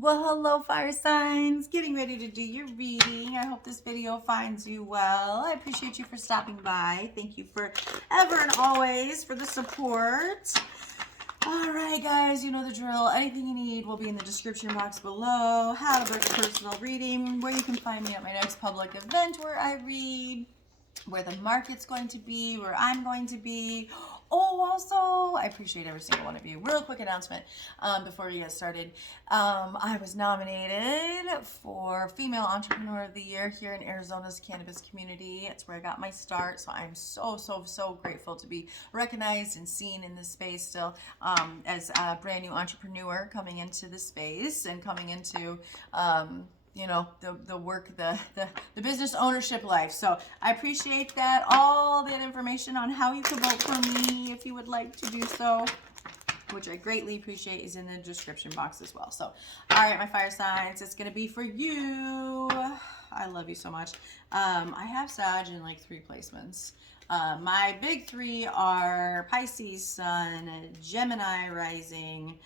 Well, hello, fire signs. Getting ready to do your reading. I hope this video finds you well. I appreciate you for stopping by. Thank you for ever and always for the support. All right, guys, you know the drill. Anything you need will be in the description box below. How to book a personal reading, where you can find me at my next public event where I read, where the market's going to be, where I'm going to be. Oh, also, I appreciate every single one of you. Real quick announcement before we get started. I was nominated for Female Entrepreneur of the Year here in Arizona's cannabis community. It's where I got my start. So I'm so grateful to be recognized and seen in this space still as a brand new entrepreneur coming into the space and coming into you know, the work, the business ownership life. So I appreciate that. All that information on how you can vote for me if you would like to do so, which I greatly appreciate, is in the description box as well. So, all right, my fire signs, it's going to be for you. I love you so much. I have Sag in like 3 placements. My big 3 are Pisces Sun, Gemini Rising,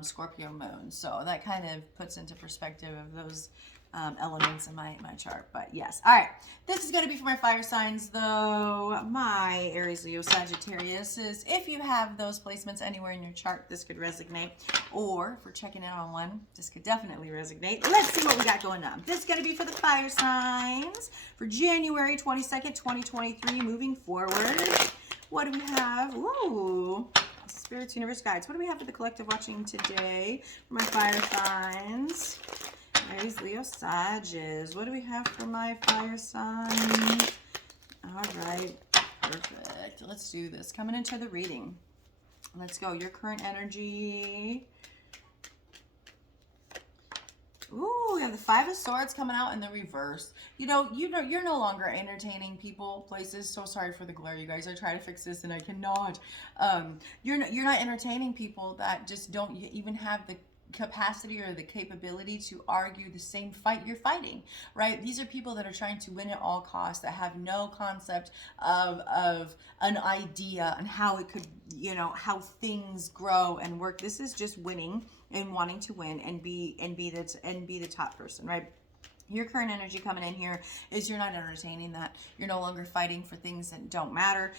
Scorpio Moon. So that kind of puts into perspective of those elements in my chart. But yes, all right, this is going to be for my fire signs though. My Aries, Leo, Sagittarius is, if you have those placements anywhere in your chart, this could resonate. Or if we're checking in on one, this could definitely resonate. Let's see what we got going on. This is going to be for the fire signs for January 22nd, 2023, moving forward. What do we have? Ooh, Spirits, Universe, Guides. What do we have for the collective watching today for my fire signs? Aries, Leo, Sagittarius. What do we have for my fire signs? All right, perfect. Let's do this. Coming into the reading. Let's go. Your current energy. Ooh, we have the 5 of Swords coming out in the reverse. You're no longer entertaining people, places. So sorry for the glare, you guys. I try to fix this and I cannot. You're not entertaining people that just don't even have the capacity or the capability to argue the same fight you're fighting, right? These are people that are trying to win at all costs, that have no concept of an idea and how it could, how things grow and work. This is just winning and wanting to win and be the top person, right? Your current energy coming in here is you're not entertaining that. You're no longer fighting for things that don't matter,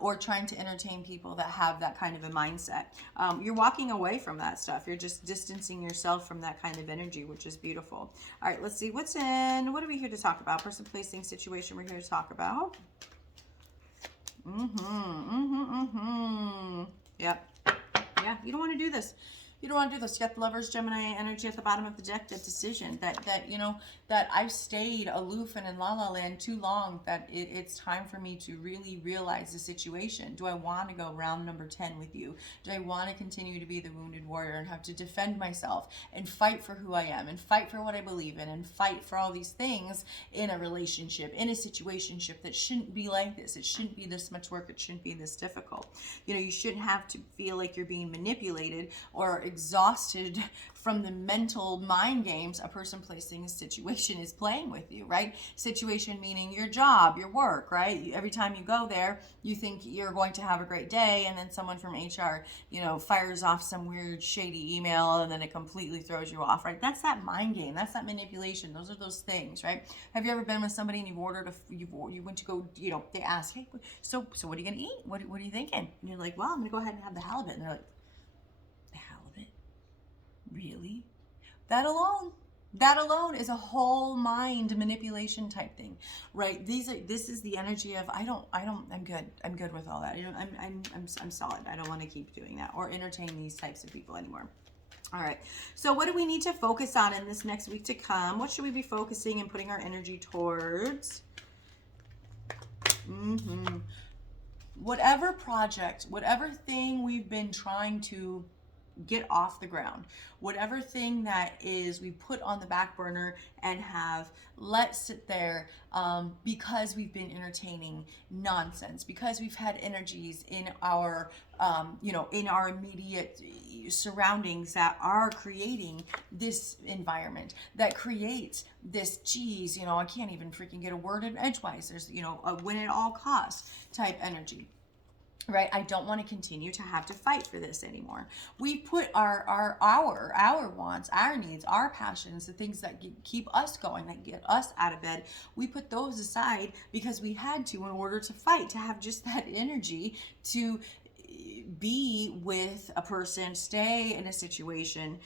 or trying to entertain people that have that kind of a mindset. You're walking away from that stuff. You're just distancing yourself from that kind of energy, which is beautiful. All right, let's see what's in. What are we here to talk about? Person, place, thing, situation we're here to talk about. Yep. Yeah, you don't want to do this. You don't want to do this. You got the Lovers, Gemini energy at the bottom of the deck, that decision that I've stayed aloof and in la la land too long, that it's time for me to really realize the situation. Do I want to go round number 10 with you? Do I want to continue to be the wounded warrior and have to defend myself and fight for who I am and fight for what I believe in and fight for all these things in a relationship, in a situationship that shouldn't be like this? It shouldn't be this much work. It shouldn't be this difficult. You shouldn't have to feel like you're being manipulated or exhausted from the mental mind games a person, placing a situation is playing with you, right? Situation meaning your job, your work, right? Every time you go there, you think you're going to have a great day, and then someone from HR, fires off some weird shady email, and then it completely throws you off, right? That's that mind game. That's that manipulation. Those are those things, right? Have you ever been with somebody and you went to go, they ask, hey, so what are you gonna eat? What are you thinking? And you're like, well, I'm gonna go ahead and have the halibut. And they're like, really? That alone is a whole mind manipulation type thing, right? This is the energy of I'm good with all that. I'm solid. I don't want to keep doing that or entertain these types of people anymore. All right, so what do we need to focus on in this next week to come? What should we be focusing and putting our energy towards? Whatever project, whatever thing we've been trying to get off the ground, whatever thing that is we put on the back burner and have let sit there, because we've been entertaining nonsense, because we've had energies in our in our immediate surroundings that are creating this environment that creates this, I can't even freaking get a word in edgewise. There's a win at all costs type energy. right? I don't want to continue to have to fight for this anymore. We put our wants, our needs, our passions, the things that keep us going, that get us out of bed, we put those aside because we had to in order to fight, to have just that energy to be with a person, stay in a situation,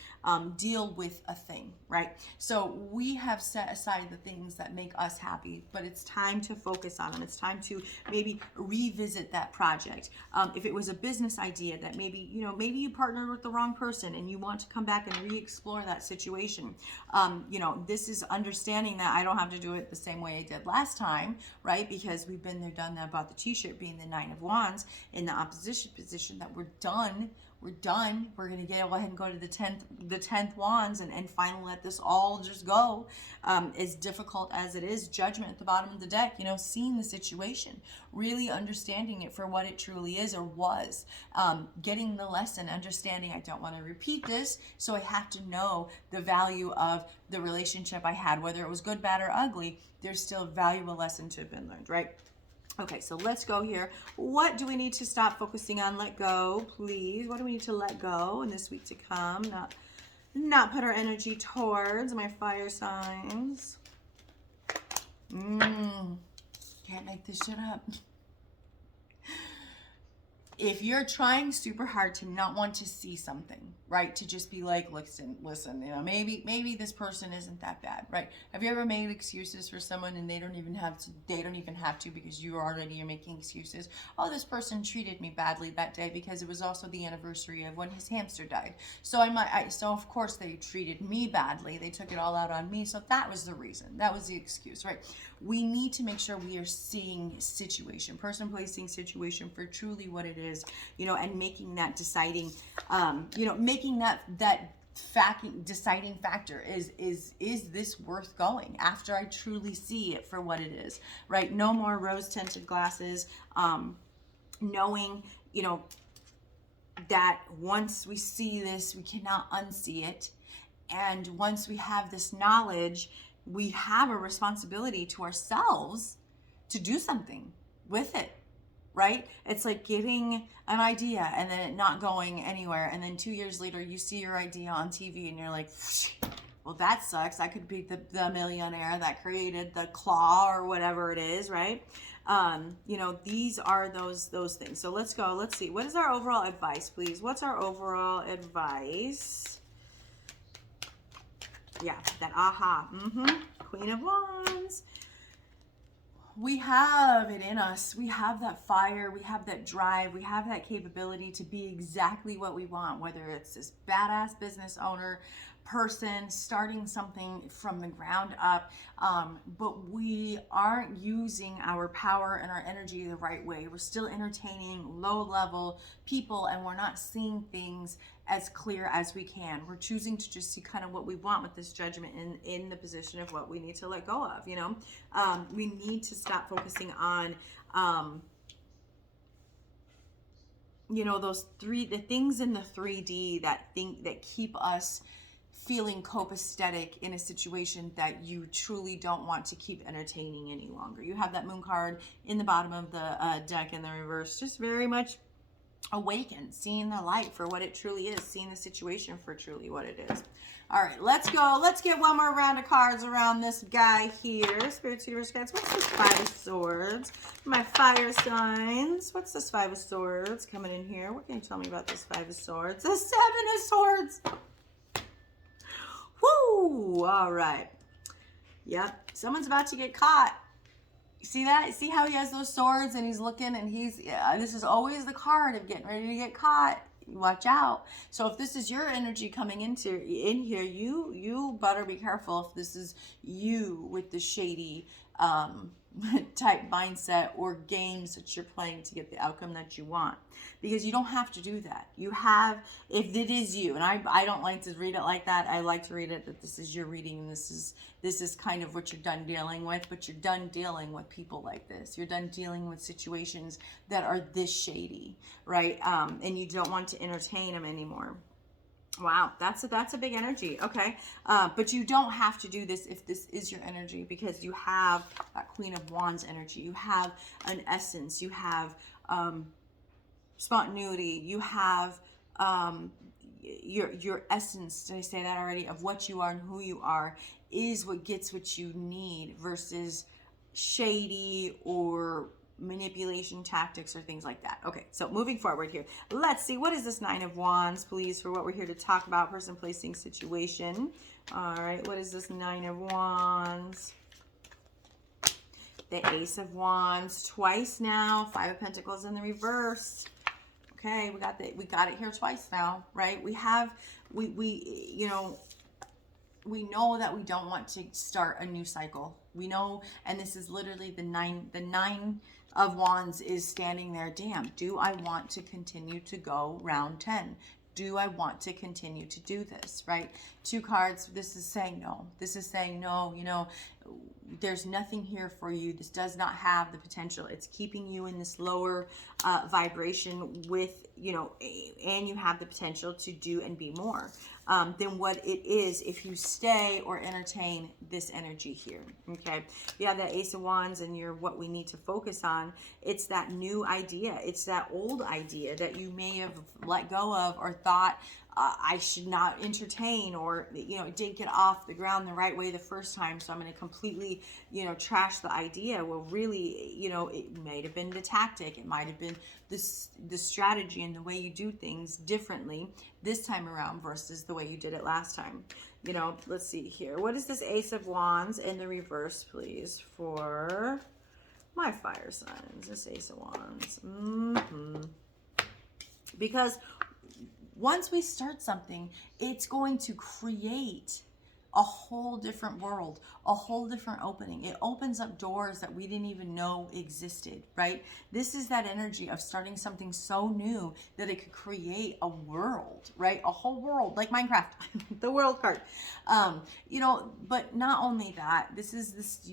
deal with a thing, right? So we have set aside the things that make us happy, but it's time to focus on them. It's time to maybe revisit that project. If it was a business idea that maybe, maybe you partnered with the wrong person and you want to come back and re-explore that situation. This is understanding that I don't have to do it the same way I did last time, right? Because we've been there, done that about the t-shirt being the 9 of Wands in the opposition position, that we're done. We're going to go ahead and go to the 10th wands and finally let this all just go. As difficult as it is, judgment at the bottom of the deck, seeing the situation, really understanding it for what it truly is or was, getting the lesson, understanding I don't want to repeat this, so I have to know the value of the relationship I had, whether it was good, bad, or ugly. There's still a valuable lesson to have been learned, right? Okay, so let's go here. What do we need to stop focusing on? Let go, please. What do we need to let go in this week to come? Not put our energy towards my fire signs. Can't make this shit up. If you're trying super hard to not want to see something, right? To just be like, listen, maybe this person isn't that bad, right? Have you ever made excuses for someone and they don't even have to because you already are making excuses? Oh, this person treated me badly that day because it was also the anniversary of when his hamster died. So so of course they treated me badly. They took it all out on me. So that was the reason. That was the excuse, right? We need to make sure we are seeing situation, person, placing situation for truly what it is, and making that deciding, making that deciding factor is this worth going after I truly see it for what it is, right? No more rose tinted glasses, knowing, that once we see this, we cannot unsee it. And once we have this knowledge, we have a responsibility to ourselves to do something with it, right? It's like getting an idea and then it not going anywhere. And then 2 years later, you see your idea on TV and you're like, well, that sucks. I could be the millionaire that created the claw or whatever it is, right? These are those things. So let's go. Let's see. What is our overall advice, please? What's our overall advice? Yeah, that aha. Queen of Wands. We have it in us. We have that fire. We have that drive. We have that capability to be exactly what we want, whether it's this badass business owner, person starting something from the ground up, but we aren't using our power and our energy the right way. We're still entertaining low level people and we're not seeing things as clear as we can. We're choosing to just see kind of what we want with this judgment in the position of what we need to let go of. We need to stop focusing on the things in the 3D that keep us feeling copacetic in a situation that you truly don't want to keep entertaining any longer. You have that moon card in the bottom of the deck in the reverse, just very much awakened, seeing the light for what it truly is, seeing the situation for truly what it is. All right, let's go. Let's get one more round of cards around this guy here. Spirit, universe, guides. What's this 5 of Swords? My fire signs. What's this 5 of Swords coming in here? What can you tell me about this 5 of Swords? The 7 of Swords. Woo! All right. Yep. Someone's about to get caught. See that? See how he has those swords and he's looking and this is always the card of getting ready to get caught. Watch out. So if this is your energy coming in here, you better be careful if this is you with the shady type mindset or games that you're playing to get the outcome that you want, because you don't have to do that. If it is you, and I don't like to read it like that. I like to read it that this is your reading and this is kind of what you're done dealing with, but you're done dealing with people like this. You're done dealing with situations that are this shady, right? And you don't want to entertain them anymore. Wow, that's a big energy. Okay, but you don't have to do this if this is your energy, because you have that Queen of Wands energy. You have an essence. You have spontaneity. You have your essence, did I say that already, of what you are and who you are is what gets what you need versus shady or manipulation tactics or things like that. Okay, so moving forward here, let's see, what is this Nine of Wands, please, for what we're here to talk about, person, placing, situation. All right, what is this Nine of Wands? The Ace of Wands twice now, Five of Pentacles in the reverse. Okay, we got it here twice now, right? We know that we don't want to start a new cycle. We know, and this is literally the nine of Wands is standing there. Damn, do I want to continue to go round 10? Do I want to continue to do this, right? Two cards, this is saying no. This is saying no, there's nothing here for you. This does not have the potential. It's keeping you in this lower vibration with, and you have the potential to do and be more than what it is if you stay or entertain this energy here, okay? You have that Ace of Wands and you're what we need to focus on. It's that new idea. It's that old idea that you may have let go of or thought I should not entertain, or it didn't get off the ground the right way the first time, so I'm going to completely trash the idea. Well, really, it might have been the tactic, it might have been the strategy and the way you do things differently this time around versus the way you did it last time. Let's see here, what is this Ace of Wands in the reverse, please, for my fire signs? This Ace of Wands, because once we start something, it's going to create a whole different world, a whole different opening. It opens up doors that we didn't even know existed, right? This is that energy of starting something so new that it could create a world, right? A whole world, like Minecraft, the world card. But not only that,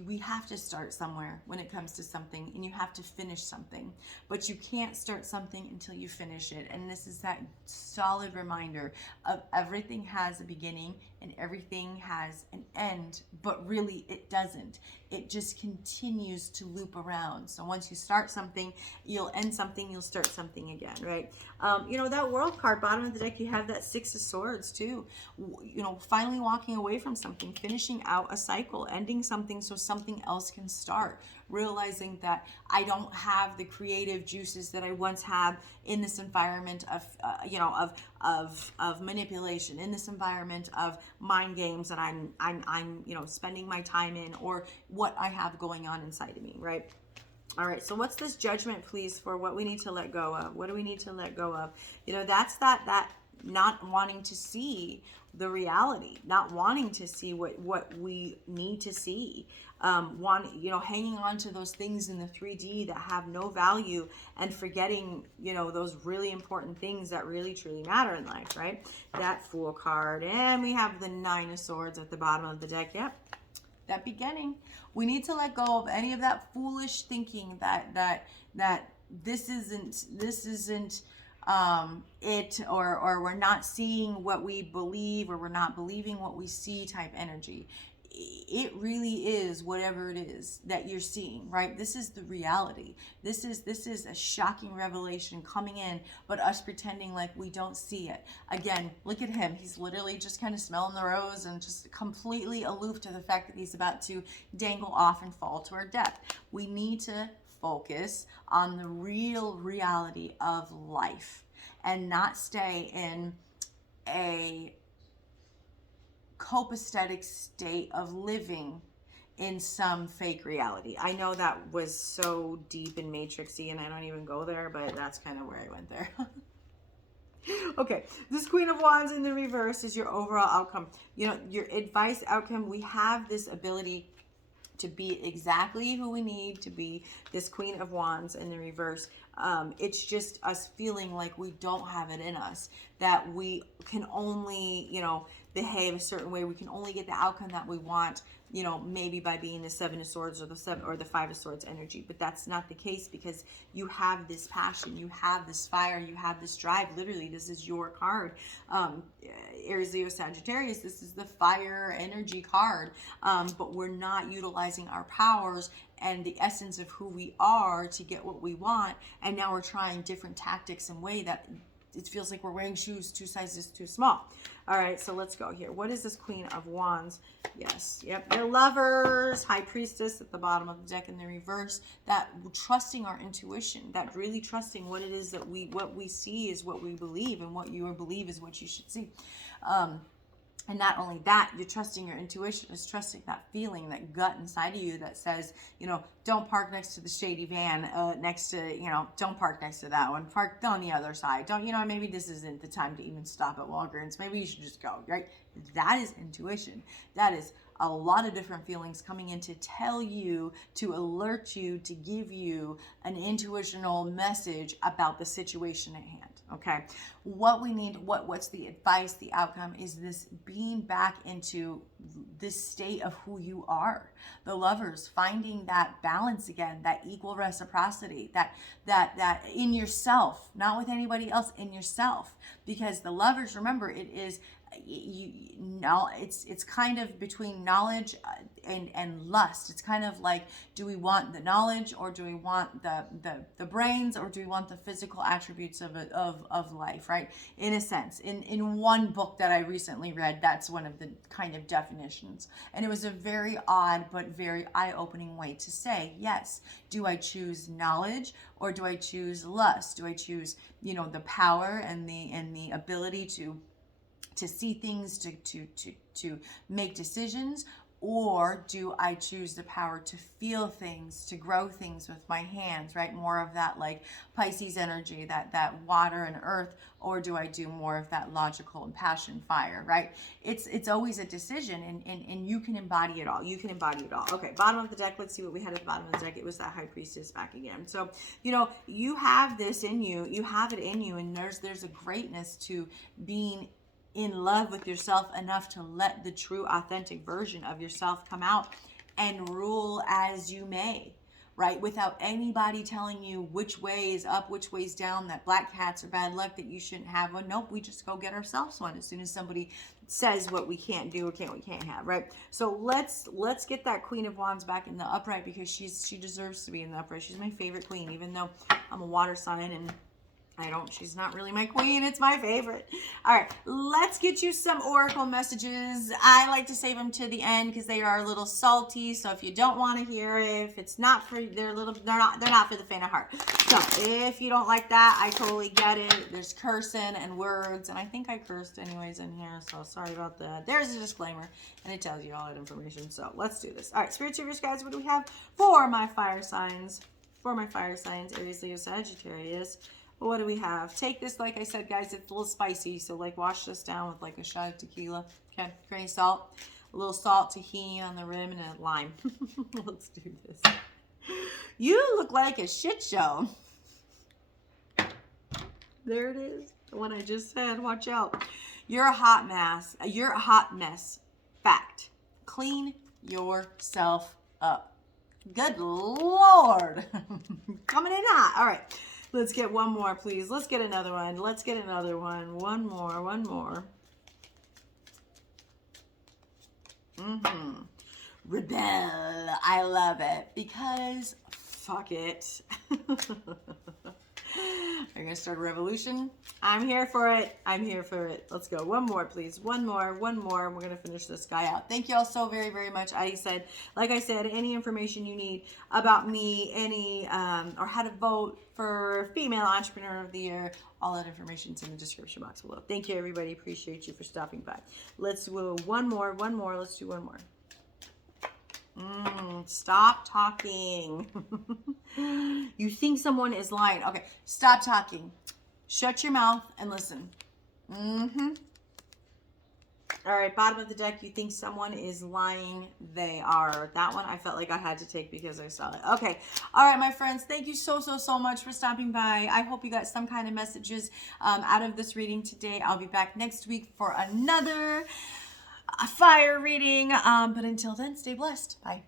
we have to start somewhere when it comes to something, and you have to finish something, but you can't start something until you finish it. And this is that solid reminder of everything has a beginning and everything has an end, but really it doesn't. It just continues to loop around. So once you start something, you'll end something, you'll start something again, right? That World card, bottom of the deck, you have that Six of Swords too. Finally walking away from something, finishing out a cycle, ending something so something else can start. Realizing that I don't have the creative juices that I once had in this environment of manipulation, in this environment of mind games that I'm spending my time in, or what I have going on inside of me, right? All right, so what's this Judgment, please, for what we need to let go of? What do we need to let go of? That's that not wanting to see the reality, not wanting to see what we need to see, hanging on to those things in the 3D that have no value, and forgetting, those really important things that really truly matter in life, right? That Fool card, and we have the Nine of Swords at the bottom of the deck. Yep, that beginning. We need to let go of any of that foolish thinking that this isn't it, or we're not seeing what we believe, or we're not believing what we see type energy. It really is whatever it is that you're seeing, right? This is the reality. This is a shocking revelation coming in, but us pretending like we don't see it. Again, look at him. He's literally just kind of smelling the rose and just completely aloof to the fact that he's about to dangle off and fall to our death. We need to focus on the real reality of life and not stay in a copacetic state of living in some fake reality. I know that was so deep and matrixy, and I don't even go there, but that's kind of where I went there. Okay, this Queen of Wands in the reverse is your overall outcome. Your advice outcome. We have this ability to be exactly who we need to be, this Queen of Wands in the reverse. It's just us feeling like we don't have it in us, that we can only, behave a certain way. We can only get the outcome that we want, you know, maybe by being the Seven of Swords or the Five of Swords energy. But that's not the case, because you have this passion, you have this fire, you have this drive. Literally, this is your card. Aries, Leo, Sagittarius, this is the fire energy card. But we're not utilizing our powers and the essence of who we are to get what we want. And now we're trying different tactics and way that it feels like we're wearing shoes 2 sizes too small. All right, so let's go here. What is this Queen of Wands? Yes, yep, your Lovers, High Priestess at the bottom of the deck in the reverse. That trusting our intuition, that really trusting what it is that what we see is what we believe, and what you believe is what you should see. And not only that, you're trusting your intuition, is trusting that feeling, that gut inside of you that says, you know, don't park next to the shady van, next to, you know, don't park next to that one, park on the other side. Don't, you know, maybe this isn't the time to even stop at Walgreens. Maybe you should just go, right? That is intuition. That is a lot of different feelings coming in to tell you, to alert you, to give you an intuitional message about the situation at hand. Okay, what we need, what's the advice, the outcome is this: being back into this state of who you are. The Lovers, finding that balance again, that equal reciprocity, that in yourself, not with anybody else, in yourself. Because the Lovers, remember, it is, it's kind of between knowledge and lust. It's kind of like, do we want the knowledge, or do we want the brains, or do we want the physical attributes of life, right? In a sense, in one book that I recently read, that's one of the kind of definitions, and it was a very odd but very eye-opening way to say, yes, do I choose knowledge, or do I choose lust? Do I choose, you know, the power and the ability to see things, to make decisions, or do I choose the power to feel things, to grow things with my hands, right? More of that like Pisces energy, that water and earth, or do I do more of that logical and passion fire, right? It's always a decision, and you can embody it all. You can embody it all. Okay, bottom of the deck, let's see what we had at the bottom of the deck. It was that High Priestess back again. So, you know, you have this in you, you have it in you, and there's a greatness to being in love with yourself enough to let the true authentic version of yourself come out and rule as you may, right? Without anybody telling you which way is up, which way is down, that black cats are bad luck, that you shouldn't have one. Nope, we just go get ourselves one as soon as somebody says what we can't do or we can't have, right? So let's get that Queen of Wands back in the upright, because she deserves to be in the upright. She's my favorite queen, even though I'm a water sign and she's not really my queen. It's my favorite. All right, let's get you some oracle messages. I like to save them to the end because they are a little salty. So if you don't want to hear it, if it's not for, they're not for the faint of heart. So if you don't like that, I totally get it. There's cursing and words, and I think I cursed anyways in here, so sorry about that. There's a disclaimer, and it tells you all that information. So let's do this. All right, Spirit Seekers, guys, what do we have for my fire signs? For my fire signs, Aries, Leo, Sagittarius. What do we have? Take this, like I said, guys, it's a little spicy, so like wash this down with like a shot of tequila. Okay, grain of salt, a little salt, tahini on the rim, and a lime. Let's do this. You look like a shit show. There it is, the one I just said. Watch out. You're a hot mess. You're a hot mess. Fact. Clean yourself up. Good Lord. Coming in hot. All right. Let's get one more, please. Let's get another one. Let's get another one. One more. Rebel. I love it because fuck it. Are you going to start a revolution? I'm here for it. I'm here for it. Let's go. One more, please. One more. We're going to finish this guy out. Thank you all so very, very much. Like I said, any information you need about me, or how to vote for Female Entrepreneur of the Year, all that information's in the description box below. Thank you, everybody. Appreciate you for stopping by. Let's do one more. Let's do one more. Stop talking. You think someone is lying. Okay, stop talking. Shut your mouth and listen. All right, bottom of the deck, you think someone is lying. They are. That one I felt like I had to take because I saw it. Okay. All right, my friends, thank you so much for stopping by. I hope you got some kind of messages out of this reading today. I'll be back next week for another fire reading. But until then, stay blessed. Bye.